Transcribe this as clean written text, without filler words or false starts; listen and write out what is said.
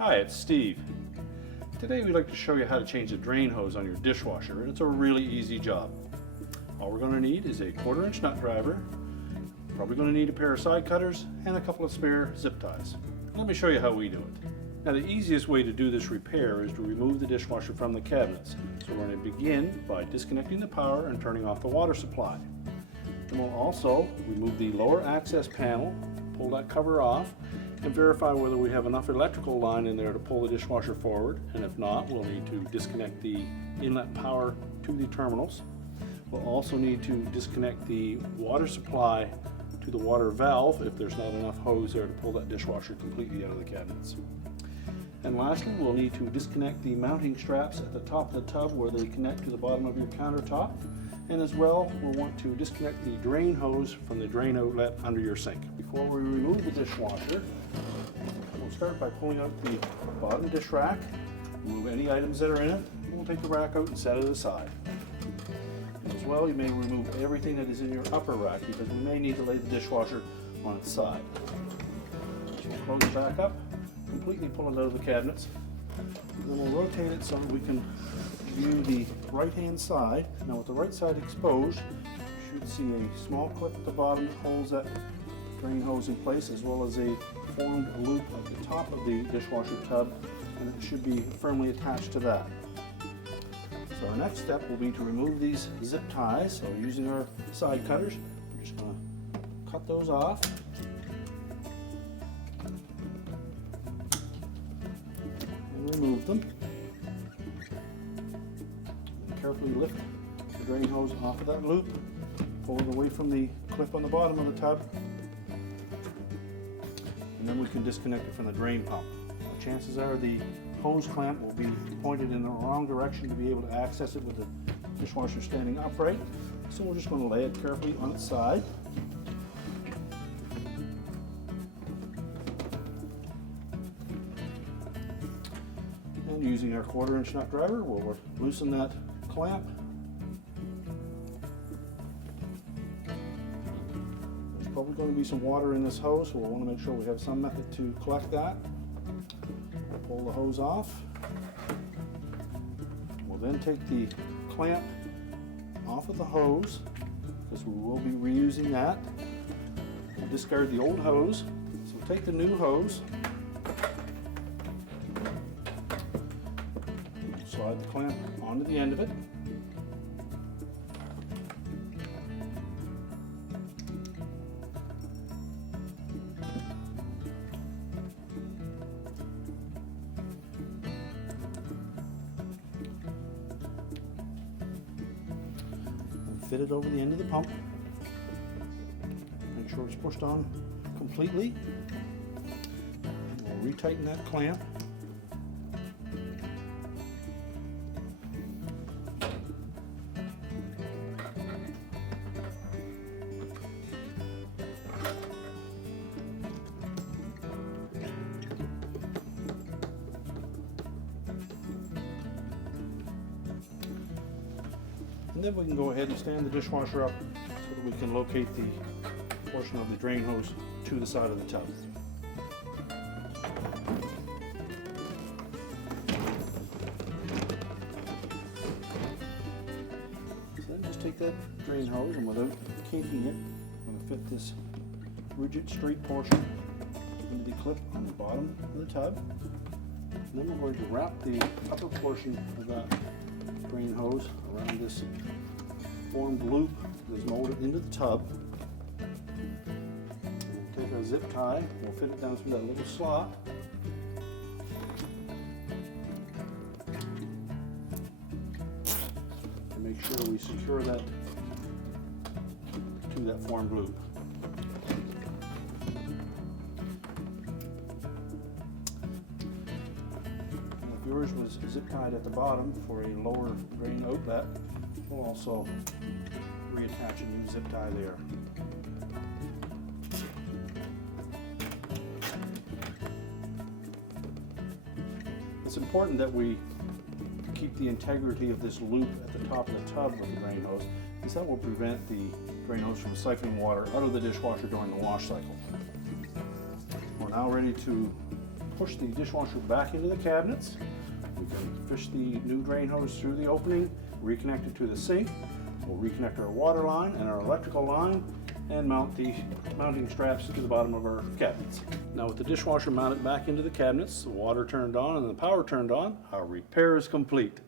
Hi, it's Steve. Today we'd like to show you how to change the drain hose on your dishwasher, and it's a really easy job. All we're going to need is a 1/4-inch nut driver, probably going to need a pair of side cutters, and a couple of spare zip ties. Let me show you how we do it. Now the easiest way to do this repair is to remove the dishwasher from the cabinets. So we're going to begin by disconnecting the power and turning off the water supply. Then we'll also remove the lower access panel, pull that cover off, and verify whether we have enough electrical line in there to pull the dishwasher forward, and if not, we'll need to disconnect the inlet power to the terminals. We'll also need to disconnect the water supply to the water valve if there's not enough hose there to pull that dishwasher completely out of the cabinets. And lastly, we'll need to disconnect the mounting straps at the top of the tub where they connect to the bottom of your countertop. And as well, we'll want to disconnect the drain hose from the drain outlet under your sink. Before we remove the dishwasher, we'll start by pulling out the bottom dish rack, remove any items that are in it, and we'll take the rack out and set it aside. And as well, you may remove everything that is in your upper rack because we may need to lay the dishwasher on its side. So we'll close it back up, completely pull it out of the cabinets, and then we'll rotate it so that we can view the right hand side. Now with the right side exposed, you should see a small clip at the bottom that holds that drain hose in place, as well as a formed loop at the top of the dishwasher tub, and it should be firmly attached to that. So our next step will be to remove these zip ties. So using our side cutters, we're just going to cut those off. And remove them. Carefully lift the drain hose off of that loop, pull it away from the clip on the bottom of the tub, and then we can disconnect it from the drain pump. Now, chances are the hose clamp will be pointed in the wrong direction to be able to access it with the dishwasher standing upright, so we're just going to lay it carefully on its side. And using our 1/4-inch nut driver, we'll loosen that clamp. There's probably going to be some water in this hose, so we'll want to make sure we have some method to collect that. We'll pull the hose off. We'll then take the clamp off of the hose, because we will be reusing that. We'll discard the old hose. So take the new hose, slide the clamp onto the end of it. And fit it over the end of the pump. Make sure it's pushed on completely. And we'll retighten that clamp. And then we can go ahead and stand the dishwasher up so that we can locate the portion of the drain hose to the side of the tub. So then just take that drain hose, and without kinking it, I'm going to fit this rigid straight portion into the clip on the bottom of the tub. And then we're going to wrap the upper portion of that drain hose around this formed loop that is molded into the tub. We'll take our zip tie, we'll fit it down through that little slot. And make sure we secure that to that formed loop. If yours was zip tied at the bottom for a lower drain outlet, we'll also reattach a new zip tie there. It's important that we keep the integrity of this loop at the top of the tub with the drain hose, because that will prevent the drain hose from siphoning water out of the dishwasher during the wash cycle. We're now ready to push the dishwasher back into the cabinets. We can fish the new drain hose through the opening, reconnect it to the sink. We'll reconnect our water line and our electrical line and mount the mounting straps to the bottom of our cabinets. Now with the dishwasher mounted back into the cabinets, the water turned on and the power turned on, our repair is complete.